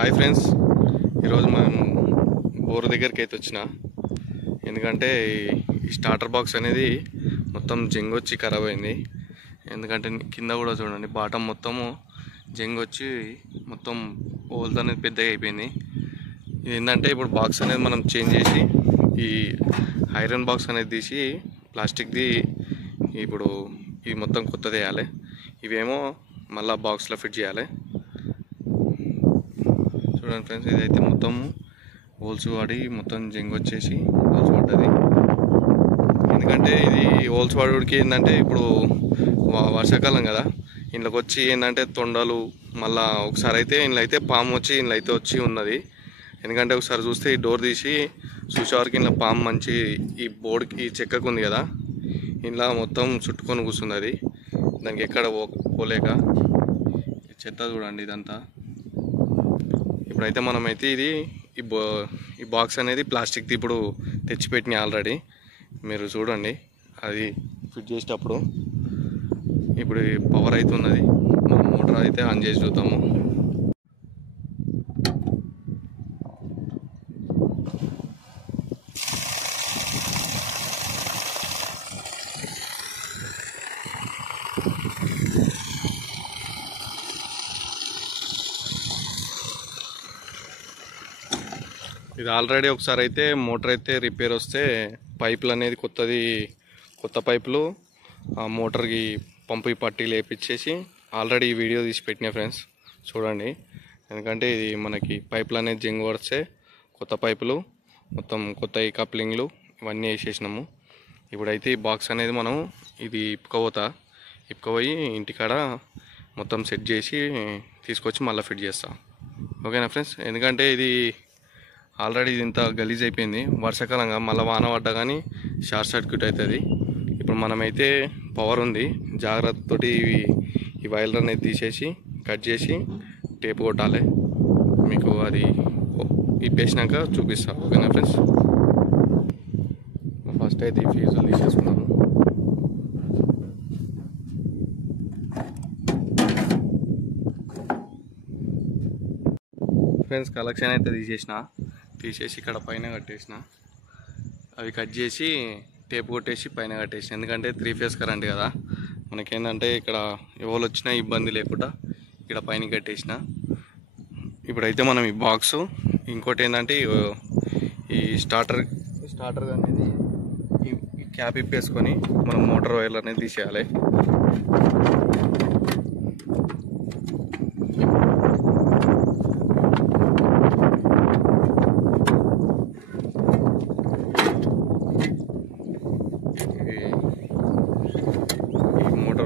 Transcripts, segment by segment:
Hi friends, ఈరోజు మనం bore దగ్గరికి అయితే వచ్చిన. ఎందుకంటే ఈ స్టార్టర్ బాక్స్ అనేది మొత్తం జంగ్ వచ్చి ఖరాబ్ అయింది. ఎందుకంటే కింద కూడా చూడండి, బాటమ్ మొత్తము జంగ్ వచ్చి మొత్తం హోల్స్ అనేది పెద్దగా అయిపోయింది. ఇది ఏంటంటే ఇప్పుడు బాక్స్ అనేది మనం చేంజ్ చేసి ఈ ఐరన్ బాక్స్ అనేది తీసి ప్లాస్టిక్ది ఇప్పుడు ఇది మొత్తం కొత్తది వేయాలి. ఇవేమో మళ్ళీ బాక్స్లో ఫిట్ చేయాలి. చూడండి ఫ్రెండ్స్, ఇదైతే మొత్తం హోల్స్ వాడి మొత్తం జంగ్ వచ్చేసి హోల్స్ పడ్డది. ఎందుకంటే ఇది హోల్స్ వాడికి ఏంటంటే ఇప్పుడు వర్షాకాలం కదా, ఇంట్లోకి వచ్చి ఏంటంటే తొండలు, మళ్ళీ ఒకసారి అయితే ఇంట్లో అయితే పాము వచ్చి ఇంట్లో అయితే వచ్చి ఉన్నది. ఎందుకంటే ఒకసారి చూస్తే ఈ డోర్ తీసి చూసేవారికి ఇంట్లో పాము మంచి ఈ బోర్డుకి ఈ చెక్కకు ఉంది కదా, ఇంట్లో మొత్తం చుట్టుకొని కూర్చున్నది. దానికి ఎక్కడ పోలేక చెత్త చూడండి ఇదంతా. ఇప్పుడైతే మనమైతే ఇది ఈ బాక్స్ అనేది ప్లాస్టిక్ది ఇప్పుడు తెచ్చిపెట్టినాయి ఆల్రెడీ. మీరు చూడండి, అది ఫిట్ చేసేటప్పుడు ఇప్పుడు పవర్ అయితే ఉన్నది. మనం మోటార్ అయితే ఆన్ చేసి చూద్దాము. ఇది ఆల్రెడీ ఒకసారి అయితే మోటార్ అయితే రిపేర్ వస్తే పైపులు అనేది కొత్త పైపులు ఆ మోటార్కి పంపు పట్టీలు వేపించేసి ఆల్రెడీ ఈ వీడియో తీసి పెట్టినా ఫ్రెండ్స్, చూడండి. ఎందుకంటే ఇది మనకి పైపులు అనేది జంగ్ వస్తే కొత్త పైపులు మొత్తం కొత్త కప్లింగ్లు ఇవన్నీ వేసేసినాము. ఇప్పుడైతే ఈ బాక్స్ అనేది మనం ఇది ఇప్పుకోపోయి ఇంటికాడ మొత్తం సెట్ చేసి తీసుకొచ్చి మళ్ళీ ఫిట్ చేస్తాం. ఓకేనా ఫ్రెండ్స్? ఎందుకంటే ఇది ఆల్రెడీ ఇది ఇంత గలీజ్ అయిపోయింది. వర్షాకాలంగా మళ్ళీ వాన పడ్డా కానీ షార్ట్ సర్క్యూట్ అవుతుంది. ఇప్పుడు మనమైతే పవర్ ఉంది, జాగ్రత్తతోటి ఈ వైర్లు అనేది తీసేసి కట్ చేసి టేప్ కొట్టాలి. మీకు అది ఇప్పేసినాక చూపిస్తాను. ఓకేనా ఫ్రెండ్స్? ఫస్ట్ అయితే ఈ ఫ్యూజులు తీసేసుకున్నాము. ఫ్రెండ్స్, కలెక్షన్ అయితే తీసేసి ఇక్కడ పైన కట్టేసిన, అవి కట్ చేసి టేప్ కొట్టేసి పైన కట్టేసిన. ఎందుకంటే 3 ఫేజ్ కరెంట్ కదా, మనకేంటంటే ఇక్కడ ఎవరు వచ్చినా ఇబ్బంది లేకుండా ఇక్కడ పైన కట్టేసిన. ఇప్పుడైతే మనం ఈ బాక్సు ఇంకోటి ఏంటంటే ఈ స్టార్టర్ అనేది ఈ క్యాప్ ఇప్పేసుకొని మనం మోటార్ వైర్లు అనేది తీసేయాలి.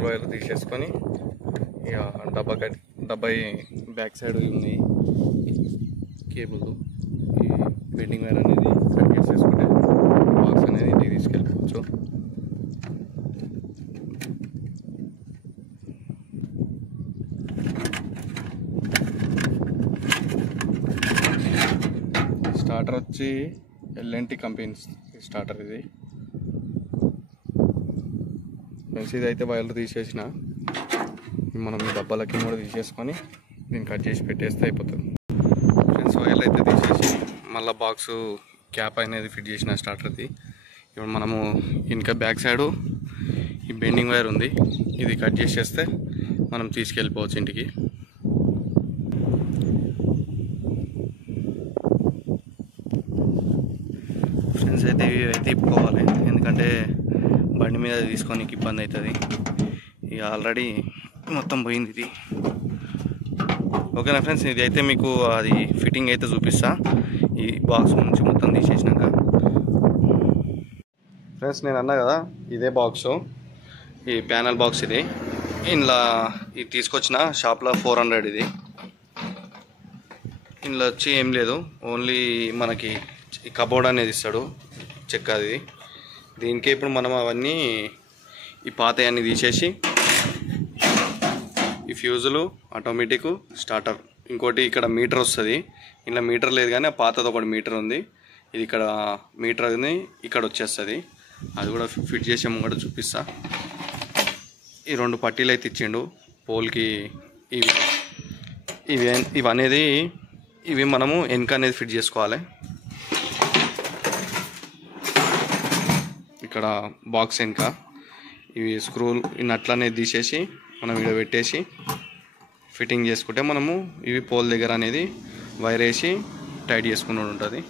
వైర్ తీసేసుకొని ఇక డబ్బా బ్యాక్ సైడ్ ఉన్నాయి కేబుల్, ఈ బెండింగ్ వైర్ అనేది కట్ చేసేసుకుంటే బాక్స్ అనేది ఇంటికి తీసుకెళ్ళిపోవచ్చు. స్టార్టర్ వచ్చి ఎల్ఎన్టీ కంపెనీ స్టార్టర్ ఇది. ఇది అయితే వైర్లు తీసేసిన, మనం ఈ డబ్బాలకి కూడా తీసేసుకొని దీన్ని కట్ చేసి పెట్టేస్తే అయిపోతుంది. ఫ్రెండ్స్, వైర్లు అయితే తీసేసి మళ్ళీ బాక్సు క్యాప్ అనేది ఫిట్ చేసిన స్టార్టర్ది. ఇప్పుడు మనము ఇంకా బ్యాక్ సైడు ఈ బెండింగ్ వైర్ ఉంది, ఇది కట్ చేసేస్తే మనం తీసుకెళ్ళిపోవచ్చు ఇంటికి. ఫ్రెండ్స్, అయితే ఇవి అయితే ఇప్పుకోవాలి, ఎందుకంటే బండి మీద తీసుకోనికి ఇబ్బంది అవుతుంది. ఇక ఆల్రెడీ మొత్తం పోయింది ఇది. ఓకేనా ఫ్రెండ్స్? ఇది అయితే మీకు అది ఫిట్టింగ్ అయితే చూపిస్తా ఈ బాక్స్ నుంచి మొత్తం తీసేసినాక. ఫ్రెండ్స్, నేను అన్నా కదా ఇదే బాక్సు, ఈ ప్యానల్ బాక్స్ ఇది. ఇందులో ఇది తీసుకొచ్చిన షాప్లో 400 ఇది. ఇందులో వచ్చి ఏం లేదు, ఓన్లీ మనకి ఈ కబోర్డ్ అనేది ఇస్తాడు చెక్కది. దీనికి ఇప్పుడు మనం అవన్నీ ఈ పాత అన్నీ తీసేసి ఈ ఫ్యూజులు, ఆటోమేటిక్ స్టార్టర్, ఇంకోటి ఇక్కడ మీటర్ వస్తుంది. ఇలా మీటర్ లేదు కానీ ఆ పాతది ఒకటి మీటర్ ఉంది. ఇది ఇక్కడ మీటర్ ఉంది, ఇక్కడ వచ్చేస్తుంది. అది కూడా ఫిట్ చేసాము, కూడా చూపిస్తా. ఈ 2 పట్టీలు అయితే ఇచ్చిండు పోల్కి. ఇవనేది ఇవి మనము వెనక అనేది ఫిట్ చేసుకోవాలి. ఇక్కడ బాక్స్ వెనక ఇవి స్క్రూలు ఈ నట్లు అనేది తీసేసి మనం ఇక్కడ పెట్టేసి ఫిట్టింగ్ చేసుకుంటే మనము ఇవి పోల్ దగ్గర అనేది వైర్ వేసి టైట్ చేసుకుని ఉంటుంది.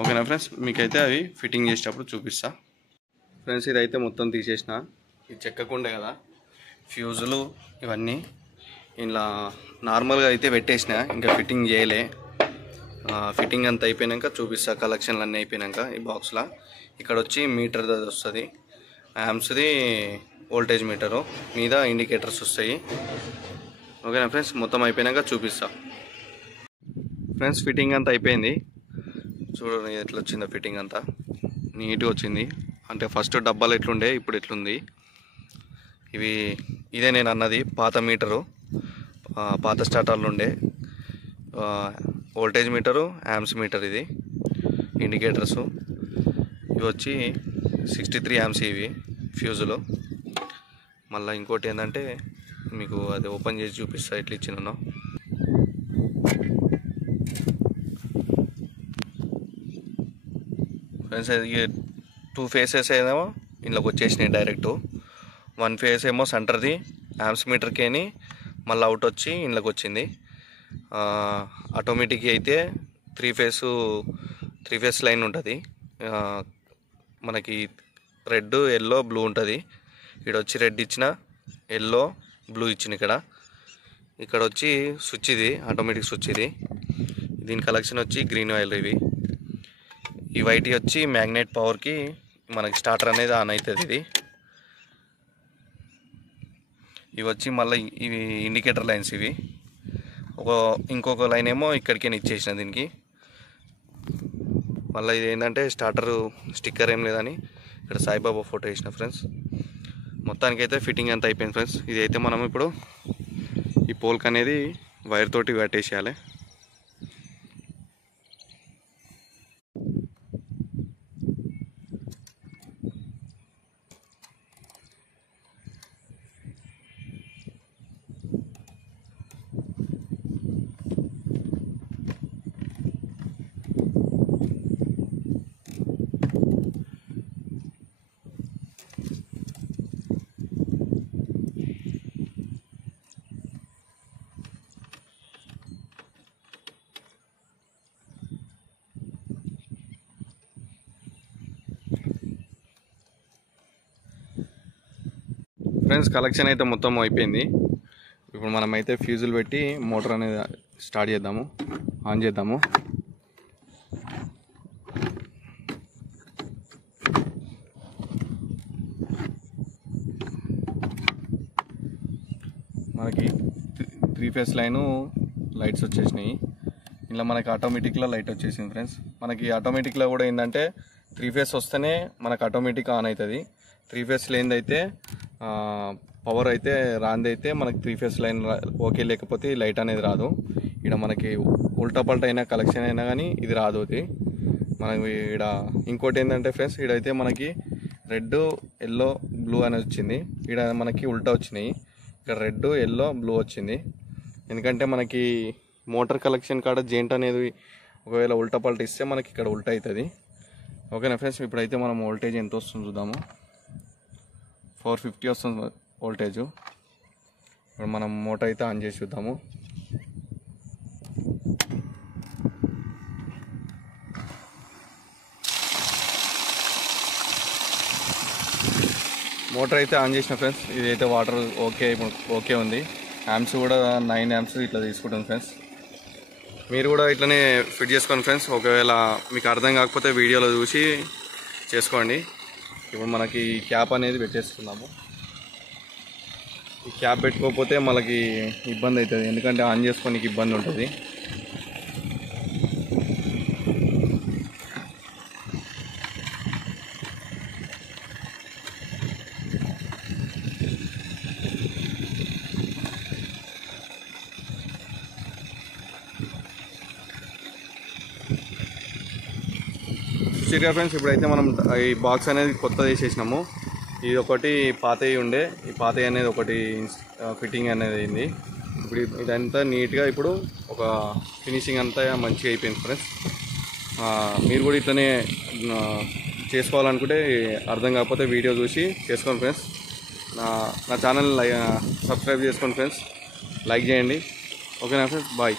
ఓకేనా ఫ్రెండ్స్, మీకైతే అవి ఫిట్టింగ్ చేసేటప్పుడు చూపిస్తా. ఫ్రెండ్స్ ఇదైతే మొత్తం తీసేసిన, ఇది చెక్కకుండే కదా ఫ్యూజులు ఇవన్నీ ఇలా నార్మల్గా అయితే పెట్టేసిన, ఇంకా ఫిట్టింగ్ చేయలే. ఫిట్టింగ్ అంతా అయిపోయాక చూపిస్తా, కలెక్షన్లు అన్నీ అయిపోయాక. ఈ బాక్స్లో ఇక్కడ వచ్చి మీటర్ వస్తుంది, యాంప్స్ది వోల్టేజ్ మీటరు మీద ఇండికేటర్స్ వస్తాయి. ఓకేనా ఫ్రెండ్స్, మొత్తం అయిపోయాక చూపిస్తా. ఫ్రెండ్స్ ఫిట్టింగ్ అంతా అయిపోయింది, చూడండి ఎట్లా వచ్చిందో. ఫిట్టింగ్ అంతా నీట్గా వచ్చింది, అంటే ఫస్ట్ డబ్బాలు ఎట్లుండే ఇప్పుడు ఎట్లుంది. ఇదే నేను అన్నది పాత మీటరు, పాత స్టార్టర్లు ఉండే వోల్టేజ్ మీటరు, యాంప్స్ మీటర్. ఇది ఇండికేటర్స్ ఇవి వచ్చి 63 యాంప్స్ ఇవి ఫ్యూజులు. మళ్ళీ ఇంకోటి ఏంటంటే మీకు అది ఓపెన్ చేసి చూపిస్తా ఎట్లా ఇచ్చినానో. ఫ్రెండ్స్ ఇది 2 ఫేసెస్ ఏమో ఇంట్లోకి వచ్చేసినాయి డైరెక్ట్. 1 ఫేస్ ఏమో సెంటర్ది యాంప్స్ మీటర్కేని మళ్ళీ అవుట్ వచ్చి ఇంట్లోకి వచ్చింది. ఆటోమేటిక్ అయితే 3 ఫేస్ లైన్ ఉంటుంది. మనకి రెడ్, ఎల్లో, బ్లూ ఉంటుంది. ఇక్కడ వచ్చి రెడ్ ఇచ్చిన, ఎల్లో, బ్లూ ఇచ్చిన. ఇక్కడ వచ్చి స్విచ్, ఇది ఆటోమేటిక్ స్విచ్. ఇది దీని కలెక్షన్ వచ్చి గ్రీన్ ఆయిల్. ఈ వైట్ వచ్చి మ్యాగ్నెట్ పవర్కి మనకి స్టార్టర్ అనేది ఆన్ అవుతుంది. ఇవి వచ్చి మళ్ళీ ఇవి ఇండికేటర్ లైన్స్. ఇవి ఇంకొక లైన్ ఏమో ఇక్కడికే ఇచ్చేసిన దీనికి. మళ్ళీ ఇది ఏంటంటే స్టార్టరు స్టిక్కర్ ఏం లేదని ఇక్కడ సాయిబాబా ఫోటో వేసిన. ఫ్రెండ్స్ మొత్తానికైతే ఫిట్టింగ్ అంతా అయిపోయింది. ఫ్రెండ్స్ ఇదైతే మనం ఇప్పుడు ఈ పోల్కి అనేది వైర్ తోటి కట్టేసేయాలి. ఫ్రెండ్స్ కలెక్షన్ అయితే మొత్తం అయిపోయింది. ఇప్పుడు మనమైతే ఫ్యూజులు పెట్టి మోటార్ అనేది స్టార్ట్ చేద్దాము, ఆన్ చేద్దాము. మనకి 3 ఫేస్ లైను లైట్స్ వచ్చేసినాయి. ఇలా మనకి ఆటోమేటిక్లో లైట్ వచ్చేసింది. ఫ్రెండ్స్ మనకి ఆటోమేటిక్లో కూడా ఏంటంటే 3 ఫేస్ వస్తేనే మనకు ఆటోమేటిక్ ఆన్ అవుతుంది. 3 ఫేస్ లేనిదైతే పవర్ అయితే రాందైతే మనకి 3 ఫేస్ లైన్ ఓకే లేకపోతే లైట్ అనేది రాదు. ఇక్కడ మనకి ఉల్టా పల్టా అయినా కలెక్షన్ అయినా కానీ ఇది రాదు. అది మనకి ఇక్కడ ఇంకోటి ఏంటంటే ఫ్రెండ్స్ ఇక్కడైతే మనకి రెడ్, ఎల్లో, బ్లూ అనేది వచ్చింది. ఇక్కడ మనకి ఉల్టా వచ్చినాయి. ఇక్కడ రెడ్, ఎల్లో, బ్లూ వచ్చింది. ఎందుకంటే మనకి మోటార్ కలెక్షన్ కాడ జెంట్ అనేది ఒకవేళ ఉల్టా పల్టా ఇస్తే మనకి ఇక్కడ ఉల్టా అవుతుంది. ఓకేనా ఫ్రెండ్స్, ఇప్పుడైతే మనం వోల్టేజ్ ఎంత వస్తుందో చూద్దాము. 450 వస్తుంది వోల్టేజ్. ఇప్పుడు మనం మోటార్ అయితే ఆన్ చేసి చూద్దాము. మోటార్ అయితే ఆన్ చేసిన ఫ్రెండ్స్. ఇదైతే వాటర్ ఓకే ఉంది. యాంప్స్ కూడా 9 యాంప్స్ ఇట్లా తీసుకుంటాం ఫ్రెండ్స్. మీరు కూడా ఇట్లనే ఫిట్ చేసుకోండి ఫ్రెండ్స్. ఒకవేళ మీకు అర్థం కాకపోతే వీడియోలో చూసి చేసుకోండి. ఇప్పుడు మనకి క్యాప్ అనేది పెట్టేసుకుందాము. ఈ క్యాప్ పెట్టుకోకపోతే మనకి ఇబ్బంది అవుతుంది, ఎందుకంటే ఆన్ చేసుకోనికి ఇబ్బంది ఉంటుంది. సరిగా ఫ్రెండ్స్ ఇప్పుడైతే మనం ఈ బాక్స్ అనేది కొత్తది వేసేసినాము. ఇది ఒకటి పాతవి ఉండే, ఈ పాతవి అనేది ఒకటి ఫిట్టింగ్ అనేది అయింది. ఇప్పుడు ఇదంతా నీట్గా ఇప్పుడు ఒక ఫినిషింగ్ అంతా మంచిగా అయిపోయింది ఫ్రెండ్స్. మీరు కూడా ఇట్లనే చేసుకోవాలనుకుంటే అర్థం కాకపోతే వీడియో చూసి చేసుకోండి ఫ్రెండ్స్. నా ఛానల్ సబ్స్క్రైబ్ చేసుకోండి ఫ్రెండ్స్, లైక్ చేయండి. ఓకేనా ఫ్రెండ్స్, బాయ్.